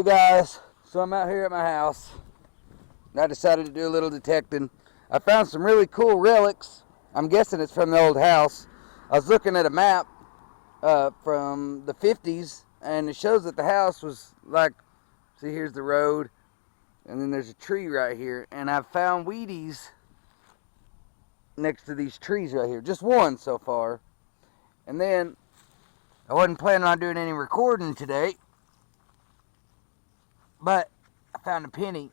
Hey guys, so I'm out here at my house. I decided to do a little detecting. I found some really cool relics. I'm guessing it's from the old house. I was looking at a map from the 50s, and it shows that the house was like, see, here's the road, and then there's a tree right here, and I've found Wheaties next to these trees right here. Just one so far. And then I wasn't planning on doing any recording today, but I found a penny,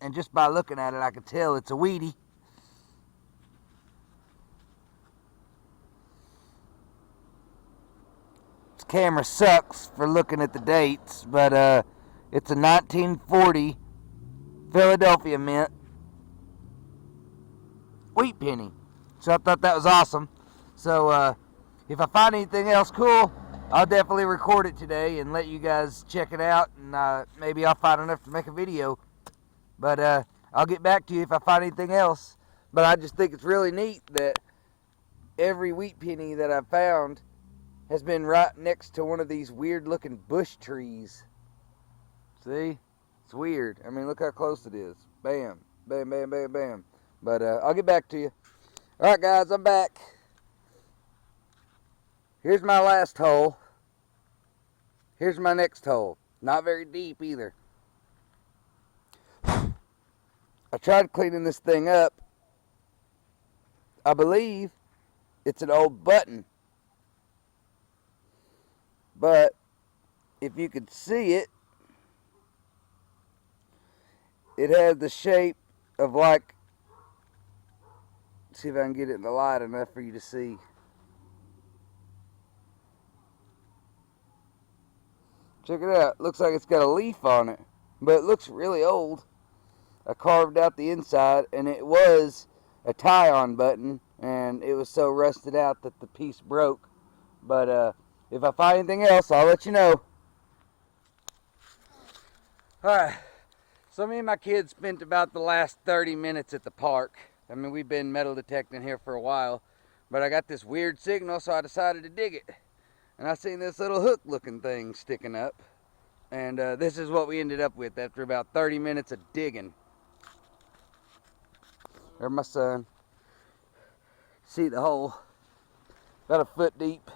and just by looking at it I could tell it's a Wheatie. This camera sucks for looking at the dates, but it's a 1940 Philadelphia Mint wheat penny. So I thought that was awesome. So if I find anything else cool, I'll definitely record it today and let you guys check it out, and maybe I'll find enough to make a video. But I'll get back to you if I find anything else. But I just think it's really neat that every wheat penny that I've found has been right next to one of these weird looking bush trees. See? It's weird. I mean, look how close it is. Bam. Bam, bam, bam, bam. But I'll get back to you. Alright guys, I'm back. Here's my last hole. Here's my next hole. Not very deep either. I tried cleaning this thing up. I believe it's an old button. But if you could see it, it has the shape of like, see if I can get it in the light enough for you to see. Check it out. Looks like it's got a leaf on it, but it looks really old. I carved out the inside, and it was a tie-on button, and it was so rusted out that the piece broke. But if I find anything else, I'll let you know. Alright, so me and my kids spent about the last 30 minutes at the park. I mean, we've been metal detecting here for a while, but I got this weird signal, so I decided to dig it. And I seen this little hook looking thing sticking up, and this is what we ended up with after about 30 minutes of digging. There's my son. See the hole? About a foot deep.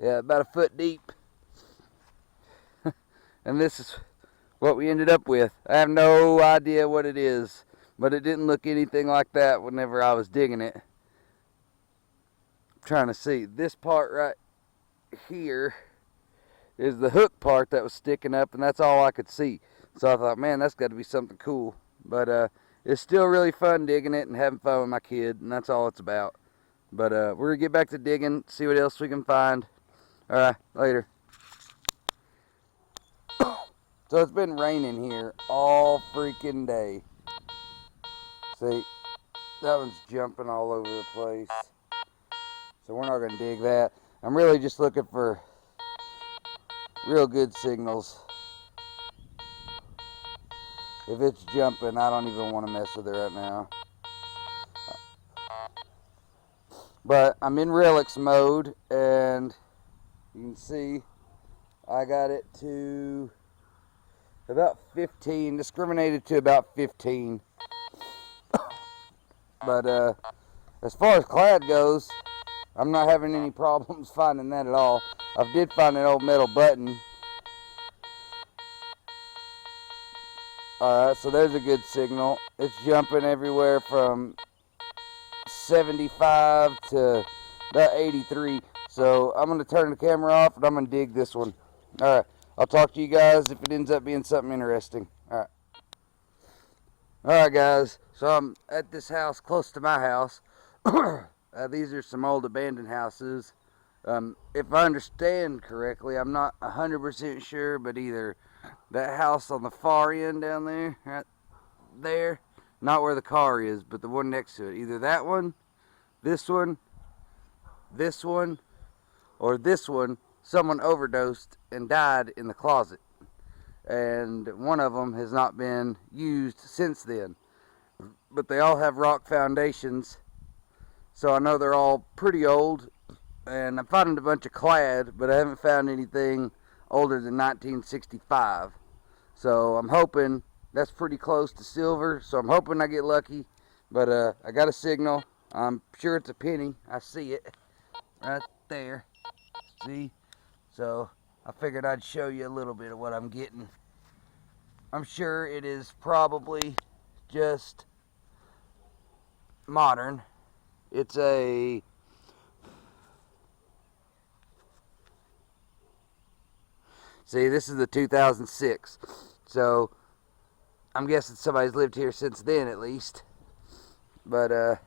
Yeah, about a foot deep. And this is what we ended up with. I have no idea what it is, but it didn't look anything like that whenever I was digging it. I'm trying to see. This part right here is the hook part that was sticking up, and that's all I could see. So I thought, man, that's got to be something cool. But it's still really fun digging it and having fun with my kid, and that's all it's about. But we're going to get back to digging, see what else we can find. Alright, later. So it's been raining here all freaking day. See, that one's jumping all over the place. So we're not going to dig that. I'm really just looking for real good signals. If it's jumping, I don't even want to mess with it right now. But I'm in relics mode, and you can see I got it to about 15, discriminated to about 15. But as far as clad goes, I'm not having any problems finding that at all. I did find an old metal button. Alright, so there's a good signal. It's jumping everywhere from 75 to about 83. So I'm going to turn the camera off, and I'm going to dig this one. Alright, I'll talk to you guys if it ends up being something interesting. Alright. Alright guys, so I'm at this house close to my house. These are some old abandoned houses. If I understand correctly, I'm not 100% sure, but either that house on the far end down there, right there, not where the car is, but the one next to it, either that one, this one, or this one, someone overdosed and died in the closet. And one of them has not been used since then. But they all have rock foundations, so I know they're all pretty old. And I'm finding a bunch of clad, but I haven't found anything older than 1965. So I'm hoping that's pretty close to silver. So I'm hoping I get lucky. But I got a signal. I'm sure it's a penny. I see it right there. See? So I figured I'd show you a little bit of what I'm getting. I'm sure it is probably just modern. It's a see, this is the 2006. So I'm guessing somebody's lived here since then at least. But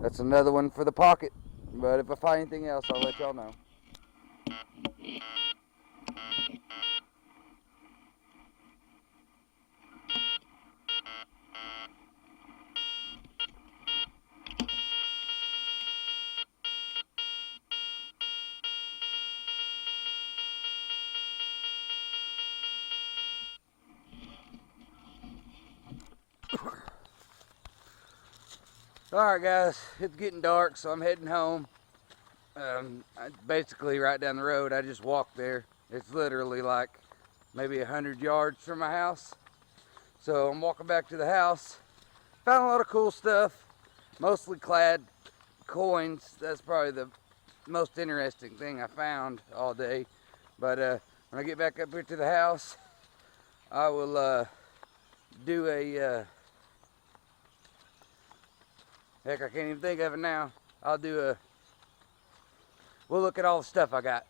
that's another one for the pocket. But if I find anything else, I'll let y'all know. Alright guys, it's getting dark, so I'm heading home. Basically right down the road. I just walked there. It's literally like maybe 100 yards from my house. So I'm walking back to the house. Found a lot of cool stuff, mostly clad coins. That's probably the most interesting thing I found all day. But when I get back up here to the house, I will do a heck, I can't even think of it now. We'll look at all the stuff I got.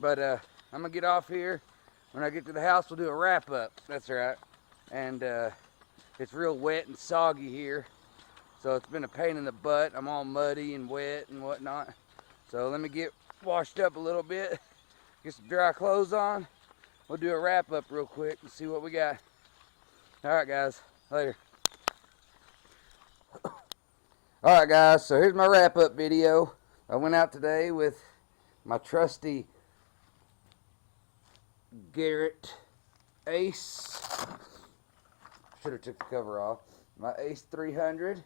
But I'm gonna get off here. When I get to the house, we'll do a wrap up. That's right. And it's real wet and soggy here, so it's been a pain in the butt. I'm all muddy and wet and whatnot. So let me get washed up a little bit, get some dry clothes on. We'll do a wrap up real quick and see what we got. All right, guys. Later. All right, guys. So here's my wrap up video. I went out today with my trusty Garrett Ace. Should have took the cover off. My Ace 300.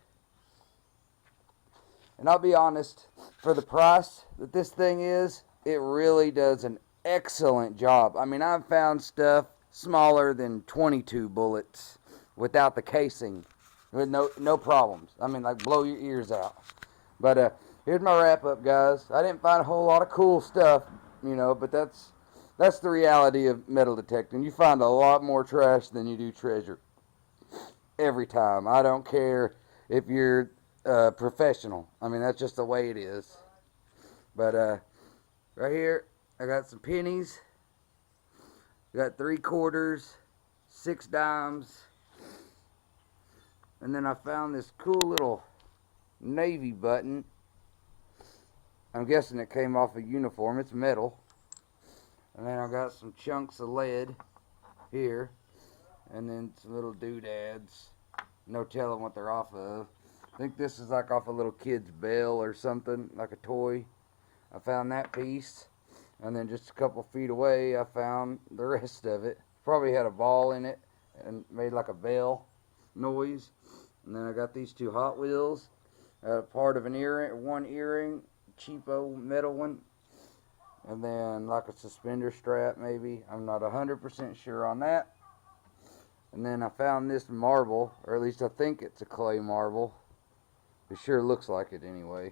And I'll be honest, for the price that this thing is, it really does an excellent job. I mean, I've found stuff smaller than 22 bullets without the casing with no problems. I mean, like blow your ears out. But here's my wrap up, guys. I didn't find a whole lot of cool stuff, you know, but that's the reality of metal detecting. You find a lot more trash than you do treasure. Every time. I don't care if you're professional. I mean, that's just the way it is. But right here, I got some pennies. I got 3 quarters, 6 dimes. And then I found this cool little Navy button. I'm guessing it came off a uniform. It's metal. And then I got some chunks of lead here. And then some little doodads. No telling what they're off of. I think this is like off a little kid's bell or something, like a toy. I found that piece. And then just a couple feet away, I found the rest of it. Probably had a ball in it and made like a bell noise. And then I got these 2 Hot Wheels. Part of an earring, one earring, cheapo metal one. And then like a suspender strap maybe. I'm not 100% sure on that. And then I found this marble, or at least I think it's a clay marble. It sure looks like it anyway.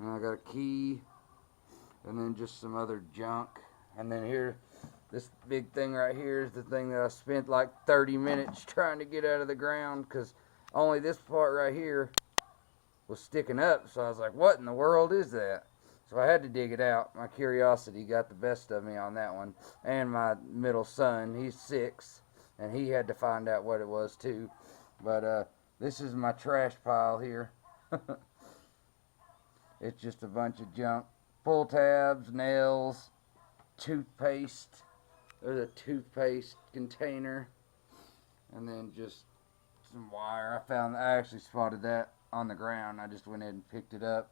And I got a key, and then just some other junk. And then here, this big thing right here is the thing that I spent like 30 minutes trying to get out of the ground, because only this part right here was sticking up. So I was like, what in the world is that? So I had to dig it out. My curiosity got the best of me on that one. And my middle son, he's 6. And he had to find out what it was too. But this is my trash pile here. It's just a bunch of junk. Pull tabs, nails, toothpaste. There's a toothpaste container. And then just some wire. I actually spotted that on the ground. I just went ahead and picked it up.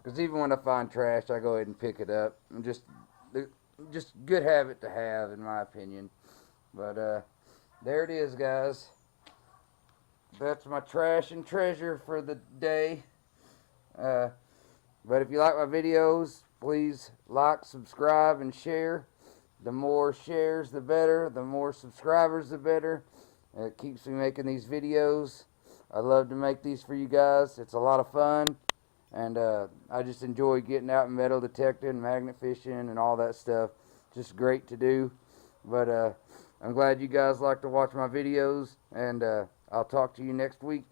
Because even when I find trash, I go ahead and pick it up. And just good habit to have, in my opinion. But there it is, guys. That's my trash and treasure for the day. But if you like my videos, please like, subscribe, and share. The more shares, the better. The more subscribers, the better. It keeps me making these videos. I love to make these for you guys. It's a lot of fun. And I just enjoy getting out and metal detecting, magnet fishing, and all that stuff. Just great to do. But I'm glad you guys like to watch my videos. And I'll talk to you next week.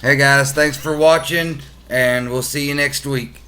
Hey guys, thanks for watching, and we'll see you next week.